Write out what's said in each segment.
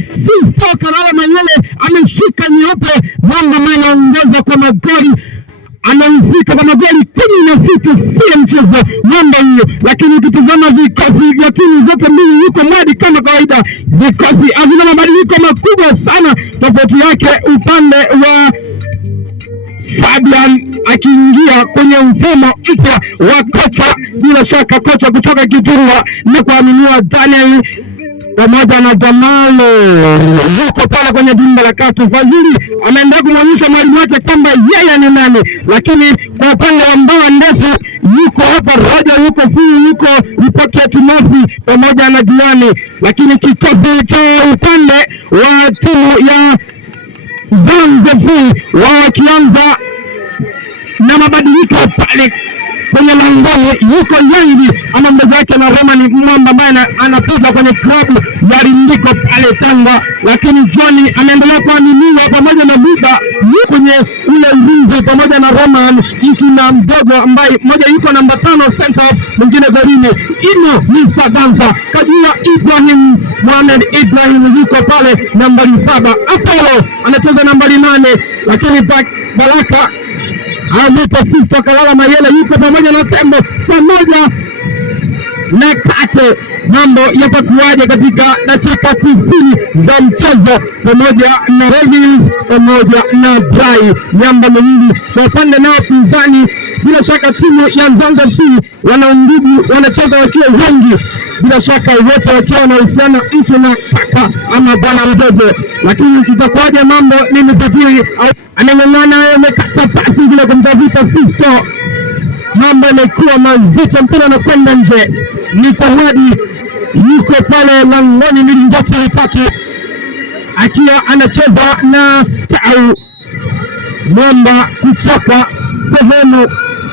Fisto Kalala Mayele ameshika nyeupe, Mwamba anaongoza kwa magoli, anauzika kwa magoli 16, si mchezo Mwamba huyo. Lakini ukitazama vikosi vya timu zote mbili yuko mwadi kama kawaida, vikosi havina mabadiliko makubwa sana. Tofauti yake upande wa Fabian akiingia kwenye mfumo mpya wa kocha, bila shaka kocha kutoka Kiturwa na kuaminiwa Daniel pamoja na Jamalo yuko pale kwenye dimba la katu. Fadhili anaenda kumwonyesha mwalimu wake kwamba yeye ni nani, lakini kwa upande wa mbao ndefu yuko hapa Roja, yuko Fulu, yuko Ipokea Tunasi pamoja na Diani. Lakini kikosi cha upande wa timu ya Zanzibar wao wakianza na mabadiliko pale kwenye langoni, yuko Yangi ama mbele yake na Roman Mwamba ambaye anapiga kwenye klabu ya Rindiko pale Tanga. Lakini Johnny anaendelea kuaminiwa pamoja na Buba yuko kwenye ule ulinzi pamoja na Roman mtu na mdogo ambaye mmoja yuko namba 5 center off, mwingine golini ino Mr. Danza Kajua Ibrahim Mohamed Ibrahim yuko pale nambari 7. Apollo anacheza nambari 8, lakini Baraka Amita Fisto Kalala Mayele yuko pamoja na Tembo pamoja na Kate. Mambo yatakuwaje katika dakika 90 za mchezo, pamoja na Ravens pamoja na Brai nyamba miwili kwa upande nao pinzani. Bila shaka timu ya Nzanza FC wanaundugu wanacheza wakiwa wengi, bila shaka wote wakiwa na uhusiano mtu na kaka ama bwana mdogo. Lakini kitakuwaje mambo ni msafiri anang'ang'ana, amekata pasi bila kumtafuta Fisto. Mambo yamekuwa mazito, mpira unakwenda nje. Niko Hadi yuko pale langoni, milingoti 3 akiwa anacheza na Tau Mwamba kutoka sehemu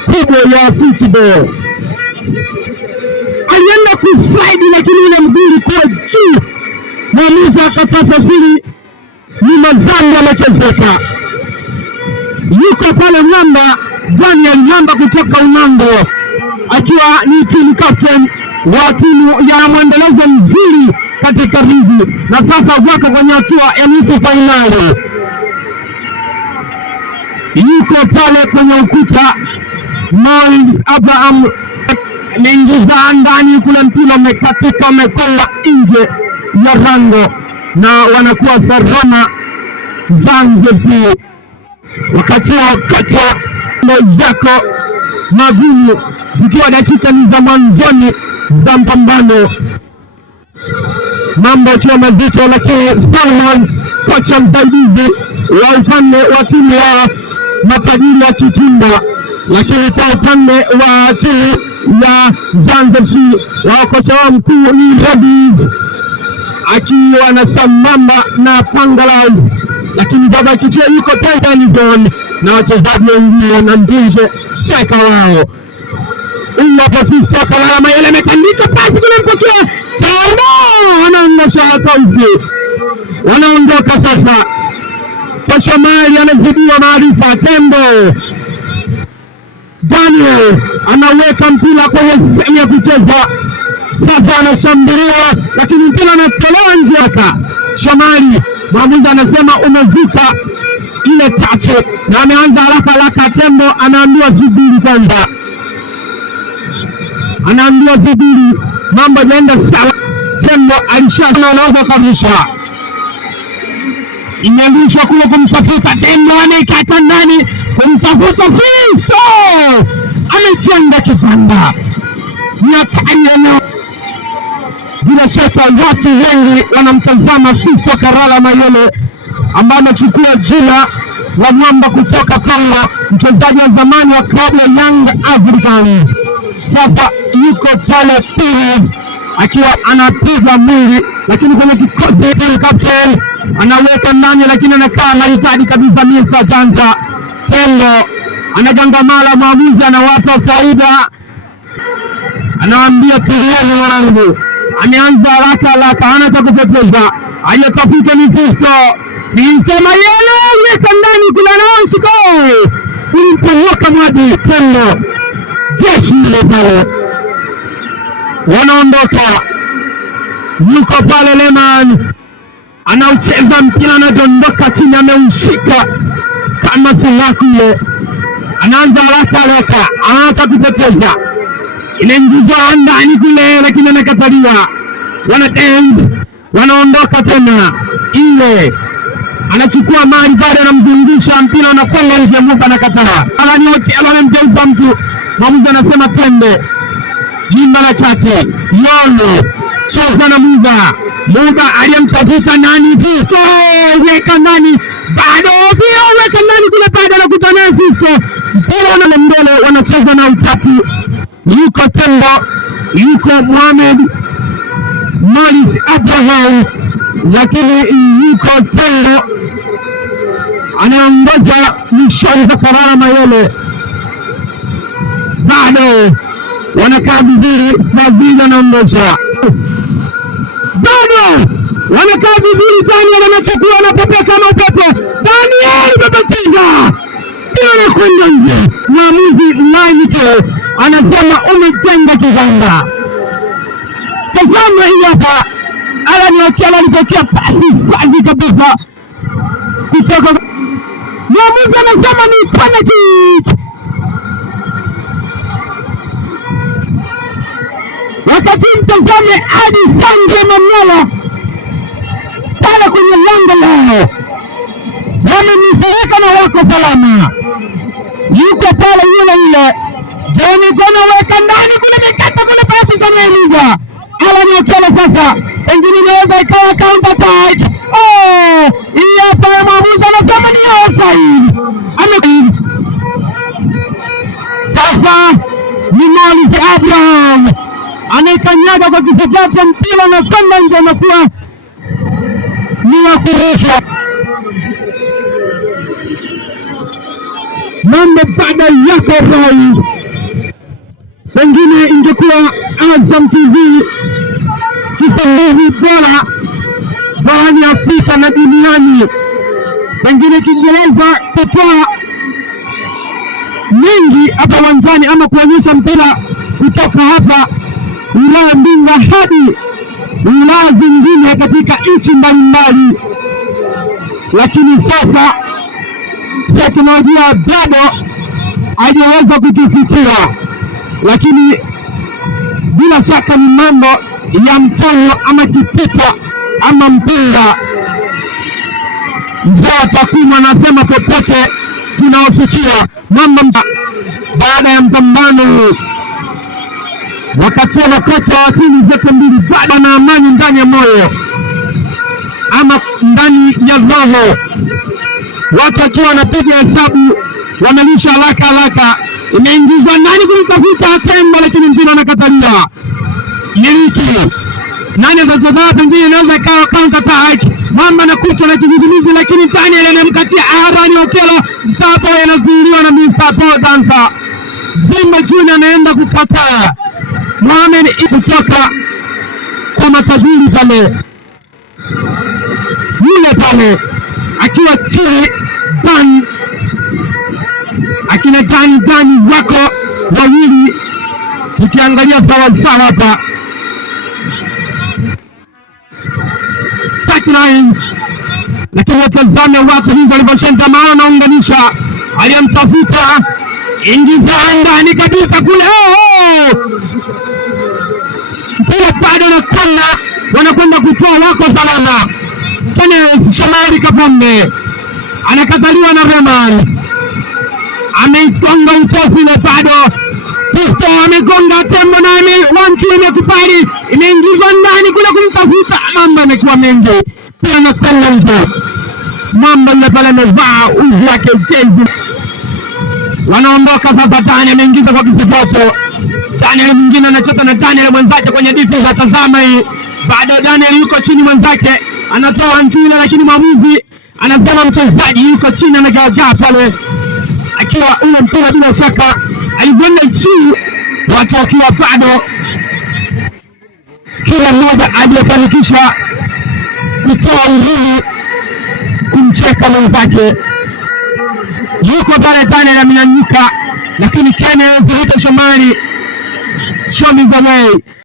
kubwa ya football. Alienda kuslide lakini ule mguu kwa juu, mwamuzi akatafsiri ni mazambi amechezeka. Yuko pale Mwamba Daniel Mwamba kutoka Unango akiwa ni team captain wa timu ya mwendelezo mzuri katika ligi, na sasa wako kwenye hatua ya nusu finali. Yuko pale kwenye ukuta Miles Abraham ameingiza ndani kule, mpira umekatika umekwenda nje ya rango na wanakuwa salama Zanzibar. Wakati yako magumu zikiwa dakika ni za mwanzoni za mpambano, mambo yakiwa mazito, lakini Salman kocha msaidizi wa upande wa timu ya matajiri wa Kitumba, lakini kwa upande wa timu ya Zanzibar wa kocha wao mkuu ni Rabiz akiwa na sambamba na Pangalaz, lakini baba kichwa yuko pale zone na wachezaji wengine na Mbinje striker wao. Hapa Fisto Kalala Mayele ametandika pasi kule, mpokea Tembo anaondosha Tausi, wanaondoka sasa kwa Shamali, anazidiwa maarifa. Tembo Daniel anaweka mpira kwenye sehemu ya kucheza, sasa anashambuliwa lakini mpira anatolewa nje. Shamali mwamuzi anasema umevuka ile tache na ameanza haraka. Tembo anaambiwa subiri kwanza, anaambiwa subiri, mambo yaenda sawa. Tembo alishana, anaweza kabisa, imeangushwa kule kumtafuta Tembo, anaikata ndani kumtafuta Fisto, amechanga kipanda nyatanya. Bila shaka watu wengi wanamtazama Fisto Kalala Mayele ambaye amechukua jina la Mwamba kutoka Kongo, mchezaji wa zamani wa klabu ya Young Africans. Sasa yuko pale Pires akiwa anapiga mwili, lakini kwenye kikosi cha captain anaweka ndani, lakini anakaa mahitaji kabisa. Misa Ganza Tembo anagangamala, mwamuzi anawapa faida, anawaambia tulieni mwanangu. Ameanza haraka, hana cha kupoteza, ayatafuta ni Fisto Mayele, weka ndani kula na shiko ulimpoka mwadi Tembo. Jeshi ile pale wanaondoka, yuko pale Leman anaucheza mpira, anadondoka chini, ameushika kama sulaku ile, anaanza haraka, anaacha kupoteza, inaingizwa ndani kule, lakini anakataliwa. Wana dance, wanaondoka tena, ile anachukua mali pale, anamzungusha mpira, anakwenda nje, Muba anakataa, anamgeuza mtu, mwamuzi anasema tembe. Jimba la kati, Yolo cheza na Muba aliyemtafuta nani? Fisto, weka ndani, bado weka ndani kule, bado anakutana na Fisto, mpira na mbele, wanacheza na utatu. Yuko Tembo, yuko Mohamed Morris Abraham, lakini yuko Tembo anaongoza mwishoni kwa Karara Mayele, bado wanakaa vizuri. Fadhili anaongoza, bado wanakaa vizuri. Daniel wanachukua na pepe kama upepo, Daniel bebatiza bila kwenda nje. Mwamuzi Laito anasema umejenga kiganda. Tazama hii hapa, Alan Okello alipokea pasi safi kabisa kutoka, mwamuzi anasema ni corner kick. Wakati mtazame Ali Sange Manyola pale kwenye lango lao, wamenusurika na wako salama. Yuko pale yule Johnny Gona, weka ndani kule, mikata kule pale pishana Eliga. Alan Okello sasa, pengine inaweza ikawa counter attack. Hii hapa mwamuzi anasema ni offside. Sasa ni Morris Abraham anayekanyaga kwa kisigino cha mpira na kwenda nje, anakuwa ni wa kurusha. Mambo baada yako Roy, pengine ingekuwa Azam TV kisambazi bora barani Afrika na duniani, pengine kingeweza kutoa mengi hapa uwanjani ama kuonyesha mpira kutoka hapa Ulaya Mbinga hadi Ulaya zingine katika nchi mbalimbali, lakini sasa teknolojia bado haijaweza kutufikia. Lakini bila shaka ni mambo ya mtono ama kitita ama mpira. Mzee Takuma anasema popote tunaofikia mambo baada ya mpambano, wakati wa kocha wa timu zote mbili bado na amani ndani ya moyo ama ndani ya roho, watu wakiwa wanapiga hesabu, wamelisha haraka, imeingizwa ndani kumtafuta Tembo, lakini mpira anakataliwa. Miliki nani atacheza? Pengine inaweza ikawa counter attack, mamba na kuto na kigugumizi, lakini Daniel anamkatia Alan Okello. Star Boy anazuiliwa na Mr. Paul Dancer. Zimba Junior anaenda kukataa. Mohamed kutoka kwa matajiri pale, yule pale akiwa chini Dan, akina Dani wako wawili, tukiangalia sawa hapa touchline, lakini watazame watu hizo walivyoshinda, maana naunganisha aliyemtafuta ingiza ndani kabisa kule. Mpira bado wanakwenda kutoa, wako salama. Kenneth Shamari Kapombe anakataliwa na Roman, ameigonga utosi na bado Fisto amegonga Tembo na imekubali, imeingizwa ndani kule kumtafuta Mamba, amekuwa mengi pia anakwenda nje. Mamba yule pale amevaa uzi wake jezi, wanaondoka sasa. Daniel ameingiza kwa kisigino, Daniel mwingine anachota na Daniel mwenzake kwenye defense. Atazama hii, baada Daniel yuko chini, mwenzake anatoa mpira, lakini mwamuzi anasema mchezaji yuko chini, anagagaa pale akiwa ule mpira bila shaka alivyoenda chini, watu wakiwa bado kila mmoja hajafanikisha kutoa ngumi kumcheka mwenzake. Yuko pale Daniel amenyanyuka, lakini Kenneth Shamari show me the way.